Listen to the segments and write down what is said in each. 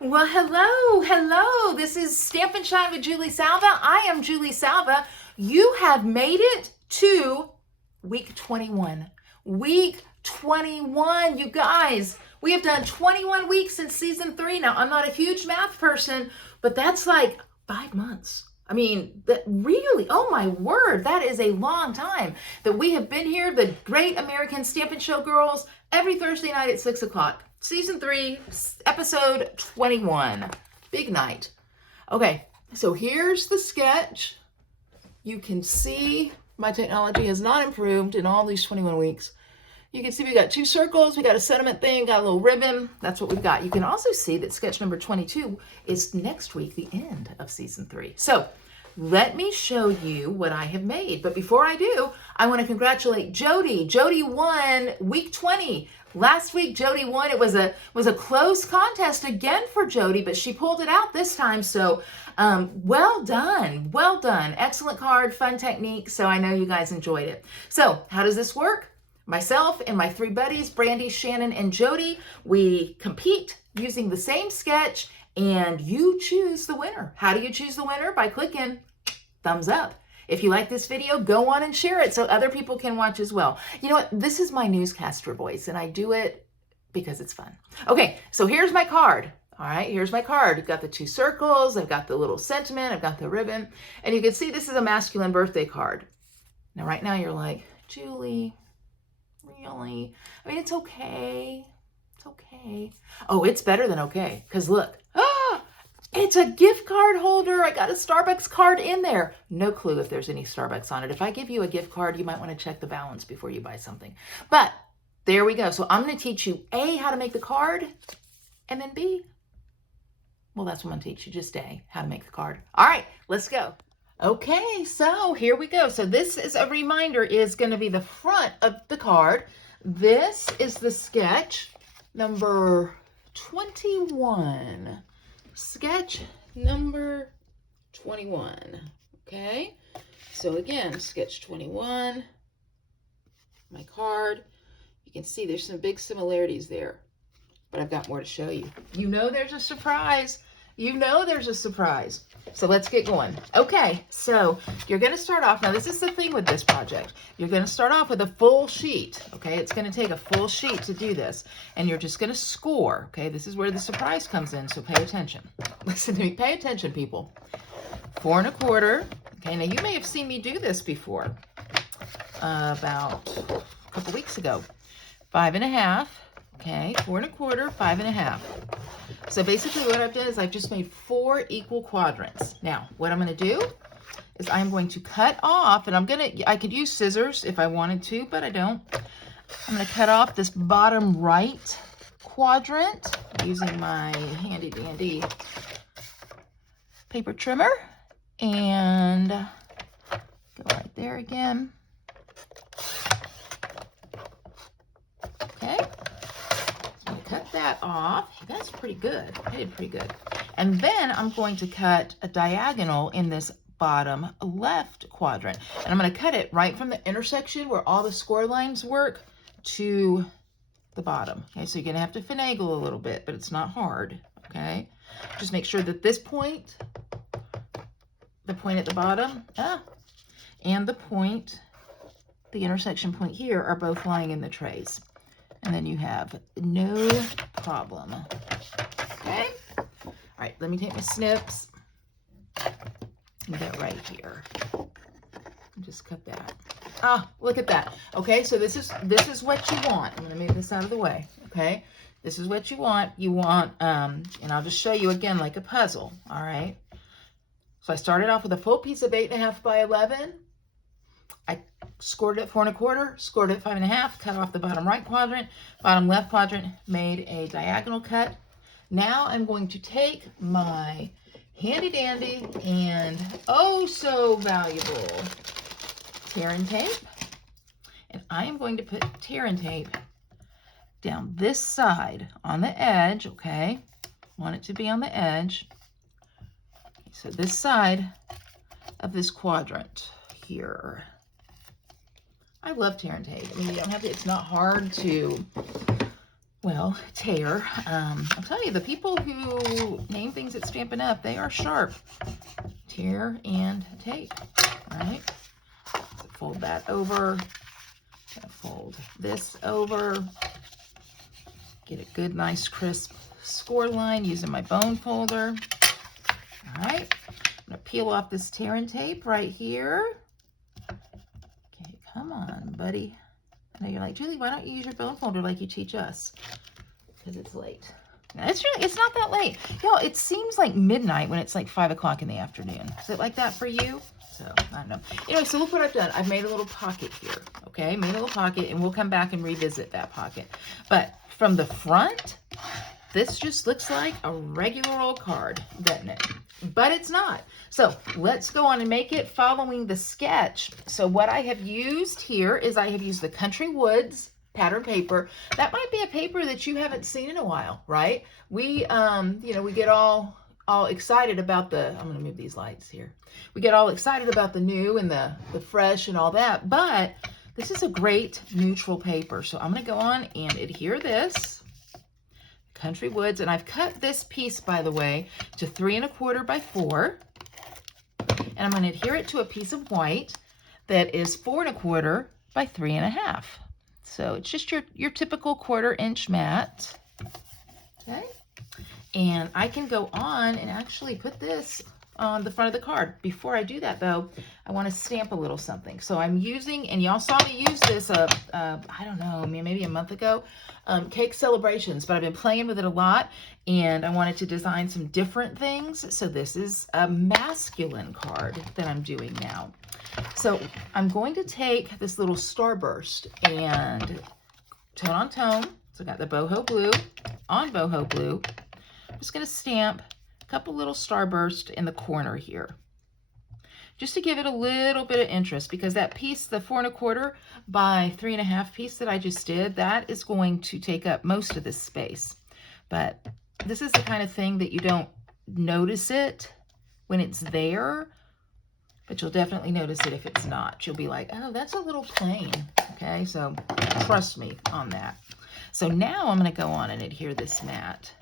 Well, hello. This is Stamp and Shine with Julie Salva. I am Julie Salva. You have made it to week 21. Week 21, you guys. We have done 21 weeks in season 3. Now, I'm not a huge math person, but that's like 5 months. I mean, really, oh my word, that is a long time that we have been here, the Great American Stampin' Show girls, every Thursday night at 6 o'clock. Season 3, episode 21. Big night. Okay, so here's the sketch. You can see my technology has not improved in all these 21 weeks. You can see we got 2 circles, we got a sentiment thing, got a little ribbon. That's what we've got. You can also see that sketch number 22 is next week, the end of season 3. So let me show you what I have made. But before I do, I want to congratulate Jodi. Jodi won week 20. Last week, Jodi won. It was a close contest again for Jodi, but she pulled it out this time. So well done. Well done. Excellent card, fun technique. So I know you guys enjoyed it. So how does this work? Myself and my 3 buddies, Brandy, Shannon, and Jodi, we compete using the same sketch, and you choose the winner. How do you choose the winner? By clicking thumbs up. If you like this video, go on and share it so other people can watch as well. You know what? This is my newscaster voice, and I do it because it's fun. Okay, so here's my card. All right, here's my card. I've got the 2 circles. I've got the little sentiment. I've got the ribbon. And you can see this is a masculine birthday card. Now, right now, you're like, Julie, really? I mean, it's okay. It's okay. Oh, it's better than okay. Because look, it's a gift card holder. I got a Starbucks card in there. No clue if there's any Starbucks on it. If I give you a gift card, you might want to check the balance before you buy something. But there we go. So I'm going to teach you A, how to make the card, and then B, well, that's what I'm going to teach you, just A, how to make the card. All right, let's go. Okay, so here we go. So this is a reminder, is going to be the front of the card. This is the sketch number 21. Sketch number 21. Okay, so again, sketch 21, my card. You can see there's some big similarities there, but I've got more to show you. You know there's a surprise. You know there's a surprise. So let's get going. Okay, so you're going to start off. Now, this is the thing with this project. You're going to start off with a full sheet. Okay, it's going to take a full sheet to do this. And you're just going to score. Okay, this is where the surprise comes in, so pay attention. Listen to me. Pay attention, people. 4 1/4. Okay, now you may have seen me do this before. About a couple weeks ago. 5 1/2. Okay, 4 1/4, 5 1/2. So basically what I've done is I've just made 4 equal quadrants. Now, what I'm going to do is I'm going to cut off, and I could use scissors if I wanted to, but I don't. I'm going to cut off this bottom right quadrant using my handy dandy paper trimmer, and go right there again. Okay. Cut that off. That's pretty good. I did pretty good. And then I'm going to cut a diagonal in this bottom left quadrant. And I'm going to cut it right from the intersection where all the score lines work to the bottom. Okay, so you're going to have to finagle a little bit, but it's not hard. Okay, just make sure that this point, the point at the bottom, and the point, the intersection point here, are both lying in the trays. And then you have no problem. Okay? All right, let me take my snips. And get right here. Just cut that. Ah, look at that. Okay, so this is what you want. I'm going to move this out of the way. Okay? This is what you want. You want, and I'll just show you again like a puzzle. All right? So I started off with a full piece of 8 1/2 by 11. I scored it at 4 1/4, scored it at 5 1/2, cut off the bottom right quadrant, bottom left quadrant, made a diagonal cut. Now I'm going to take my handy dandy and oh so valuable tear and tape, and I am going to put tear and tape down this side on the edge. Okay, want it to be on the edge. So this side of this quadrant here. I love tear and tape. I mean, you don't have to, it's not hard to well, tear. I'll tell you, the people who name things at Stampin' Up, they are sharp. Tear and tape, all right? So fold that over. Fold this over. Get a good, nice, crisp score line using my bone folder. All right, I'm gonna peel off this tear and tape right here. Okay, come on, buddy. I know you're like, Julie, why don't you use your bone folder like you teach us? Because it's late. No, it's not that late. Y'all, it seems like midnight when it's like 5 o'clock in the afternoon. Is it like that for you? So, I don't know. Anyway, so look what I've done. I've made a little pocket here, okay? Made a little pocket, and we'll come back and revisit that pocket. But from the front, this just looks like a regular old card, doesn't it? But it's not. So let's go on and make it following the sketch. So what I have used here is I have used the Country Woods pattern paper. That might be a paper that you haven't seen in a while, right? We, you know, we get all excited about the, I'm going to move these lights here. We get all excited about the new and the fresh and all that, but this is a great neutral paper. So I'm going to go on and adhere this. Country Woods, and I've cut this piece, by the way, to 3 1/4 by 4, and I'm going to adhere it to a piece of white that is 4 1/4 by 3 1/2. So it's just your typical 1/4 inch mat, okay? And I can go on and actually put this on the front of the card. Before I do that, though, I want to stamp a little something. So I'm using, and y'all saw me use this, I don't know, maybe a month ago, Cake Celebrations, but I've been playing with it a lot, and I wanted to design some different things. So this is a masculine card that I'm doing now. So I'm going to take this little starburst and tone on tone. So I got the boho blue on boho blue. I'm just going to stamp a couple little starburst in the corner here, just to give it a little bit of interest, because that piece, the 4 1/4 by 3 1/2 piece that I just did, that is going to take up most of this space. But this is the kind of thing that you don't notice it when it's there, but you'll definitely notice it if it's not. You'll be like, oh, that's a little plain, okay? So trust me on that. So now I'm going to go on and adhere this mat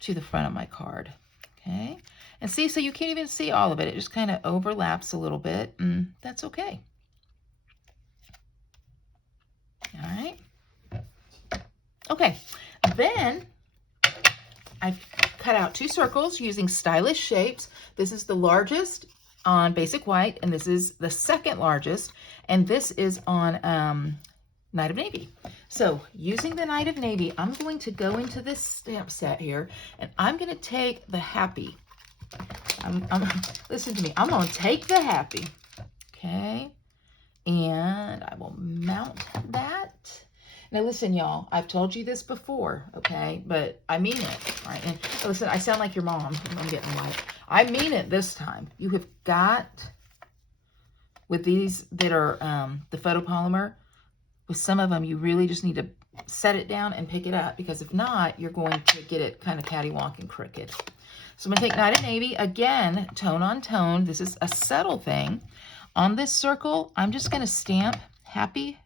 to the front of my card, okay? And see, so you can't even see all of it. It just kind of overlaps a little bit, and that's okay. All right. Okay, then I've cut out 2 circles using Stylish Shapes. This is the largest on Basic White, and this is the second largest, and this is on Night of Navy. So using the Night of Navy, I'm going to go into this stamp set here, and I'm going to take the Happy. Listen to me. I'm going to take the Happy, okay, and I will mount that. Now listen, y'all, I've told you this before, okay, but I mean it, right? And listen, I sound like your mom. I'm getting white. I mean it this time. You have got, with these that are the photopolymer, with some of them, you really just need to set it down and pick it up, because if not, you're going to get it kind of cattywampus and crooked. So I'm going to take Night of Navy, again, tone on tone. This is a subtle thing. On this circle, I'm just going to stamp Happy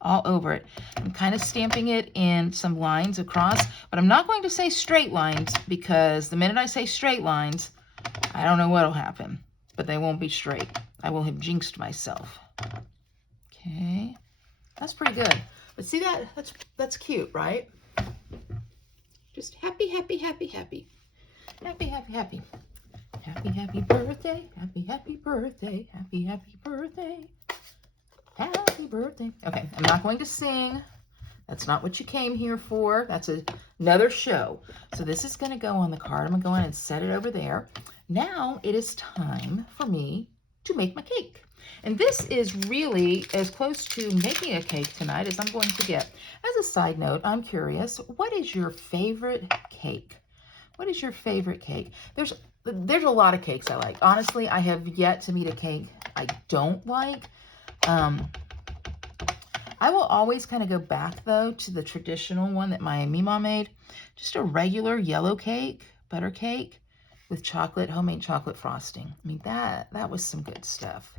all over it. I'm kind of stamping it in some lines across, but I'm not going to say straight lines, because the minute I say straight lines, I don't know what'll happen, but they won't be straight. I will have jinxed myself. Okay, that's pretty good. But see that? That's cute, right? Just happy, happy, happy, happy. Happy, happy, happy. Happy, happy birthday. Happy, happy birthday. Happy, happy birthday. Happy birthday. Okay, I'm not going to sing. That's not what you came here for. That's another show. So this is going to go on the card. I'm going to go in and set it over there. Now it is time for me to make my cake. And this is really as close to making a cake tonight as I'm going to get. As a side note, I'm curious, what is your favorite cake? What is your favorite cake? There's a lot of cakes I like. Honestly, I have yet to meet a cake I don't like. I will always kind of go back, though, to the traditional one that my Mima made. Just a regular yellow cake, butter cake, with chocolate, homemade chocolate frosting. I mean, that was some good stuff.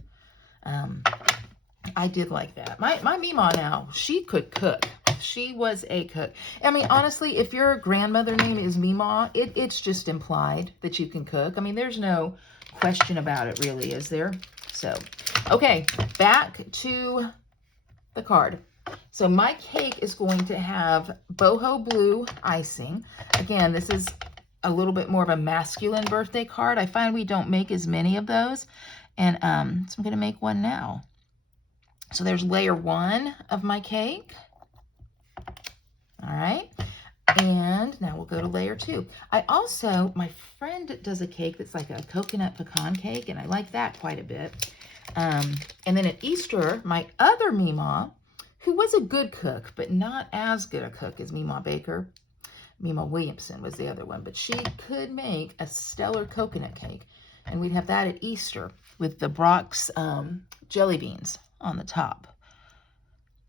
I did like that. My Mima now, she could cook. She was a cook. I mean, honestly, if your grandmother name is Mima, it's just implied that you can cook. I mean, there's no question about it, really, is there? So, okay, back to the card. So my cake is going to have boho blue icing. Again, this is a little bit more of a masculine birthday card. I find we don't make as many of those. And so I'm going to make one now. So there's layer 1 of my cake. All right. And now we'll go to layer 2. My friend does a cake that's like a coconut pecan cake, and I like that quite a bit. And then at Easter, my other Mima, who was a good cook, but not as good a cook as Mima Baker, Mima Williamson was the other one, but she could make a stellar coconut cake. And we'd have that at Easter with the Brock's jelly beans on the top.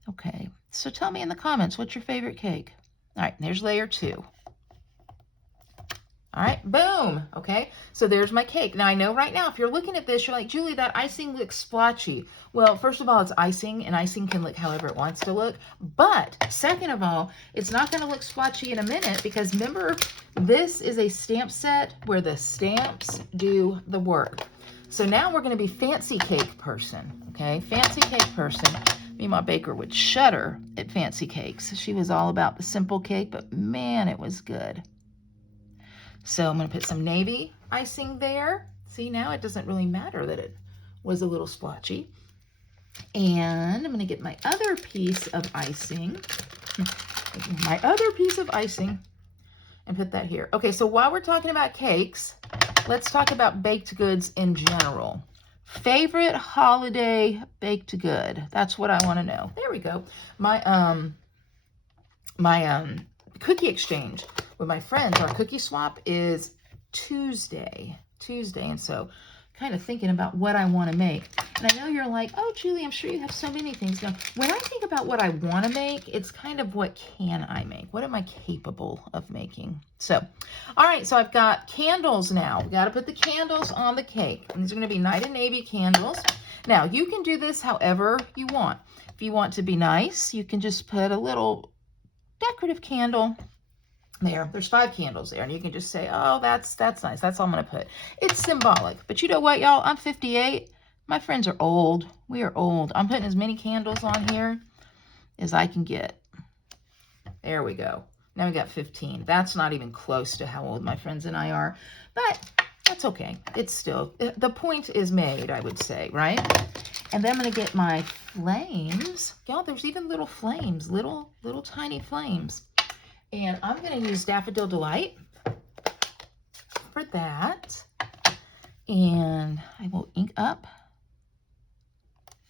Okay, so tell me in the comments, what's your favorite cake? All right, there's layer 2. All right, boom. Okay, so there's my cake. Now, I know right now, if you're looking at this, you're like, Julie, that icing looks splotchy. Well, first of all, it's icing, and icing can look however it wants to look. But second of all, it's not going to look splotchy in a minute, because remember, this is a stamp set where the stamps do the work. So now we're going to be fancy cake person, okay? Fancy cake person. Mima Baker would shudder at fancy cakes. She was all about the simple cake, but man, it was good. So I'm going to put some navy icing there. See, now it doesn't really matter that it was a little splotchy. And I'm going to get my other piece of icing. And put that here. Okay, so while we're talking about cakes, let's talk about baked goods in general. Favorite holiday baked good? That's what I want to know. There we go. My cookie exchange with my friends, our cookie swap is Tuesday, and so kind of thinking about what I want to make. And I know you're like, oh, Julie, I'm sure you have so many things. Now, when I think about what I want to make, it's kind of what can I make? What am I capable of making? So, all right, so I've got candles now. We got to put the candles on the cake. And these are going to be Night and Navy candles. Now, you can do this however you want. If you want to be nice, you can just put a little decorative candle there. There's 5 candles there, and you can just say, oh, that's nice. That's all I'm going to put. It's symbolic. But you know what, y'all? I'm 58. My friends are old. We are old. I'm putting as many candles on here as I can get. There we go. Now we got 15. That's not even close to how old my friends and I are, but that's okay. It's still, the point is made, I would say, right? And then I'm going to get my flames. Y'all, there's even little flames, little tiny flames. And I'm going to use Daffodil Delight for that. And I will ink up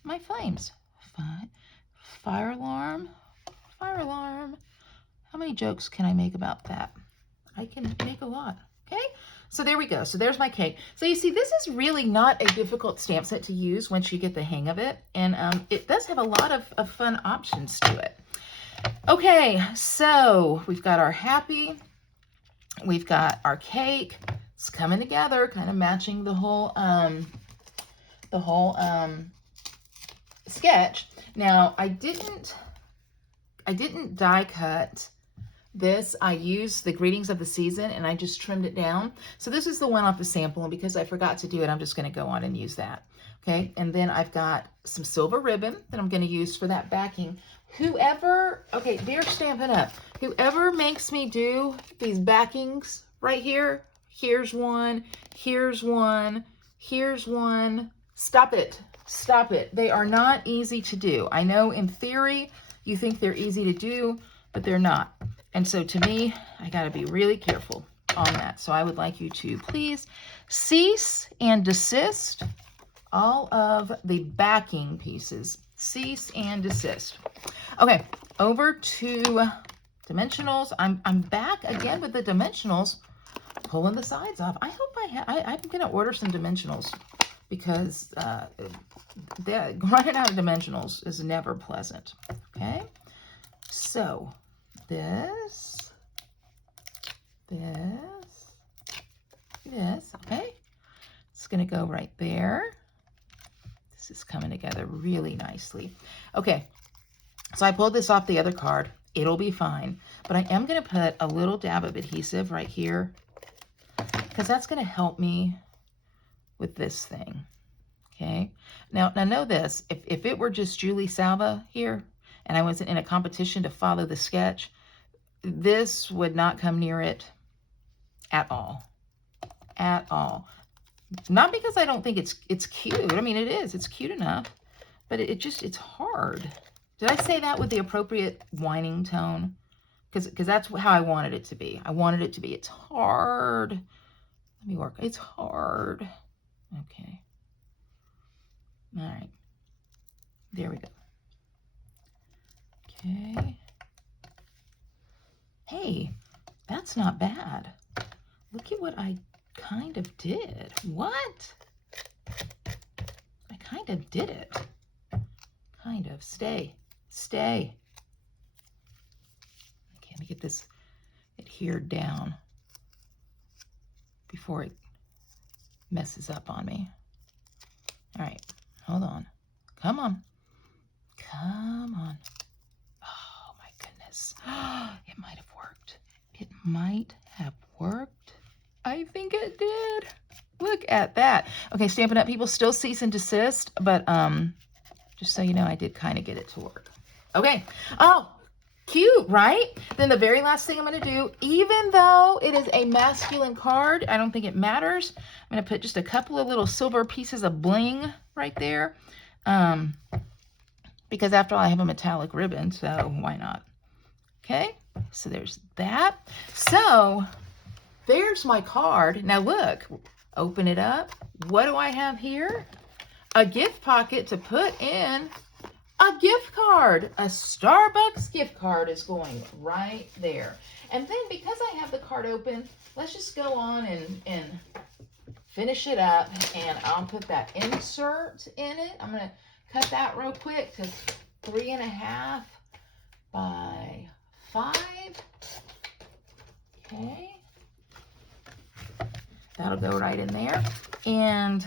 my flames. Fire alarm. How many jokes can I make about that? I can make a lot. Okay, so there we go. So there's my cake. So you see, this is really not a difficult stamp set to use once you get the hang of it. And it does have a lot of fun options to it. Okay, so we've got our happy, we've got our cake. It's coming together, kind of matching the whole sketch. Now, I didn't die cut this. I used the Greetings of the Season, and I just trimmed it down. So this is the one off the sample, and because I forgot to do it, I'm just going to go on and use that. Okay, and then I've got some silver ribbon that I'm going to use for that backing. Whoever, okay, they're Stampin' Up. Whoever makes me do these backings right here, here's one, here's one, here's one. Stop it. Stop it. They are not easy to do. I know in theory you think they're easy to do, but they're not. And so to me, I got to be really careful on that. So I would like you to please cease and desist all of the backing pieces. Cease and desist. Okay, over to dimensionals. I'm back again with the dimensionals, pulling the sides off. I hope I'm going to order some dimensionals, because running out of dimensionals is never pleasant. Okay, so this, okay, it's going to go right there. This This is coming together really nicely. Okay, so I pulled this off the other card. It'll be fine. But I am going to put a little dab of adhesive right here because that's going to help me with this thing. Okay. Now know this. If it were just Julie Salva here and I wasn't in a competition to follow the sketch, this would not come near it at all. At all. Not because I don't think it's cute. I mean, it is. It's cute enough. But it's hard. Did I say that with the appropriate whining tone? Because that's how I wanted it to be. I wanted it to be. It's hard. Let me work. It's hard. Okay. All right. There we go. Okay. Hey, that's not bad. Look at what I kind of did. What? I kind of did it. Kind of. Stay. Stay. Okay, let me get this adhered down before it messes up on me. All right. Hold on. Come on. Come on. Oh, my goodness. It might have worked. It might have worked. I think it did. Look at that. Okay, Stampin' Up! People, still cease and desist, but just so you know, I did kind of get it to work. Okay. Oh, cute, right? Then the very last thing I'm going to do, even though it is a masculine card, I don't think it matters. I'm going to put just a couple of little silver pieces of bling right there. Because after all, I have a metallic ribbon, so why not? Okay, so there's that. So there's my card. Now look, open it up. What do I have here? A gift pocket to put in a gift card. A Starbucks gift card is going right there. And then because I have the card open, let's just go on and finish it up. And I'll put that insert in it. I'm going to cut that real quick to 3.5 by 5. Okay. That'll go right in there. And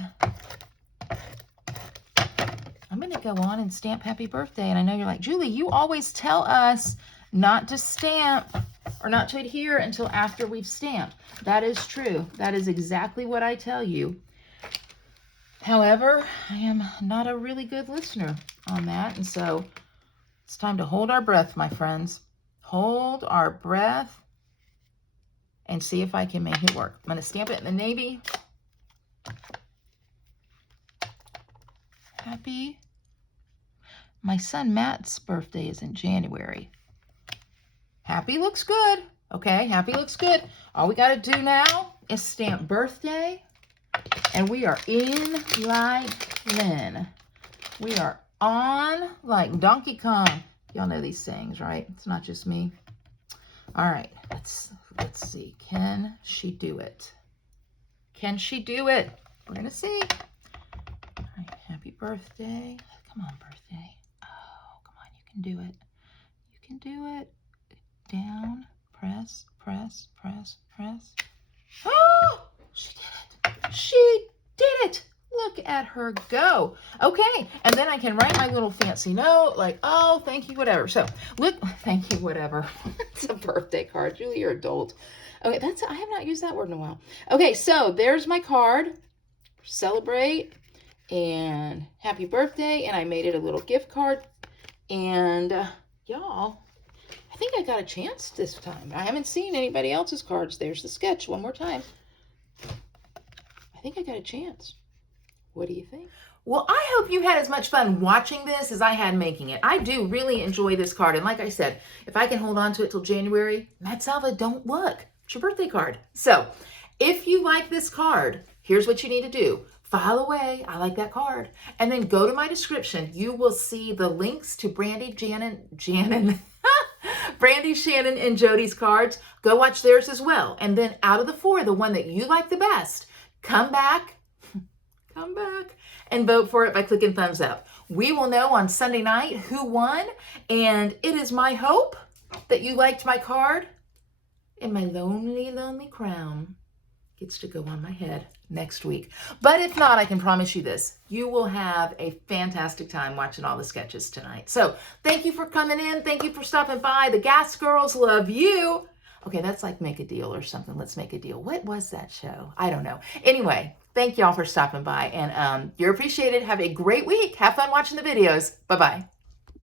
I'm going to go on and stamp happy birthday. And I know you're like, Julie, you always tell us not to stamp or not to adhere until after we've stamped. That is true. That is exactly what I tell you. However, I am not a really good listener on that. And so it's time to hold our breath, my friends. Hold our breath and see if I can make it work. I'm going to stamp it in the navy. Happy. My son Matt's birthday is in January. Happy looks good. Okay, happy looks good. All we got to do now is stamp birthday. And we are in like Lynn. We are on like Donkey Kong. Y'all know these things, right? It's not just me. All right, let's see. Can she do it? Can she do it? We're going to see. All right, happy birthday. Come on, birthday. Oh, come on, you can do it. You can do it. Down, press, press, press, press. Oh, she did it. She did it. Look at her go. Okay, and then I can write my little fancy note like, oh, thank you, whatever. So, look, thank you, whatever. It's a birthday card. Julie, you're adult. Okay, I have not used that word in a while. Okay, so there's my card. Celebrate and happy birthday. And I made it a little gift card. And y'all, I think I got a chance this time. I haven't seen anybody else's cards. There's the sketch one more time. I think I got a chance. What do you think? Well, I hope you had as much fun watching this as I had making it. I do really enjoy this card. And like I said, if I can hold on to it till January, Matt Salva, don't look. It's your birthday card. So if you like this card, here's what you need to do. File away. I like that card. And then go to my description. You will see the links to Brandy, Brandy, Shannon, and Jodi's cards. Go watch theirs as well. And then out of the 4, the one that you like the best, come back and vote for it by clicking thumbs up. We will know on Sunday night who won, and it is my hope that you liked my card and my lonely, lonely crown gets to go on my head next week. But if not, I can promise you this. You will have a fantastic time watching all the sketches tonight. So thank you for coming in. Thank you for stopping by. The Gas Girls love you. Okay, that's like Make a Deal or something. Let's Make a Deal. What was that show? I don't know. Anyway, thank y'all for stopping by. And you're appreciated. Have a great week. Have fun watching the videos. Bye-bye.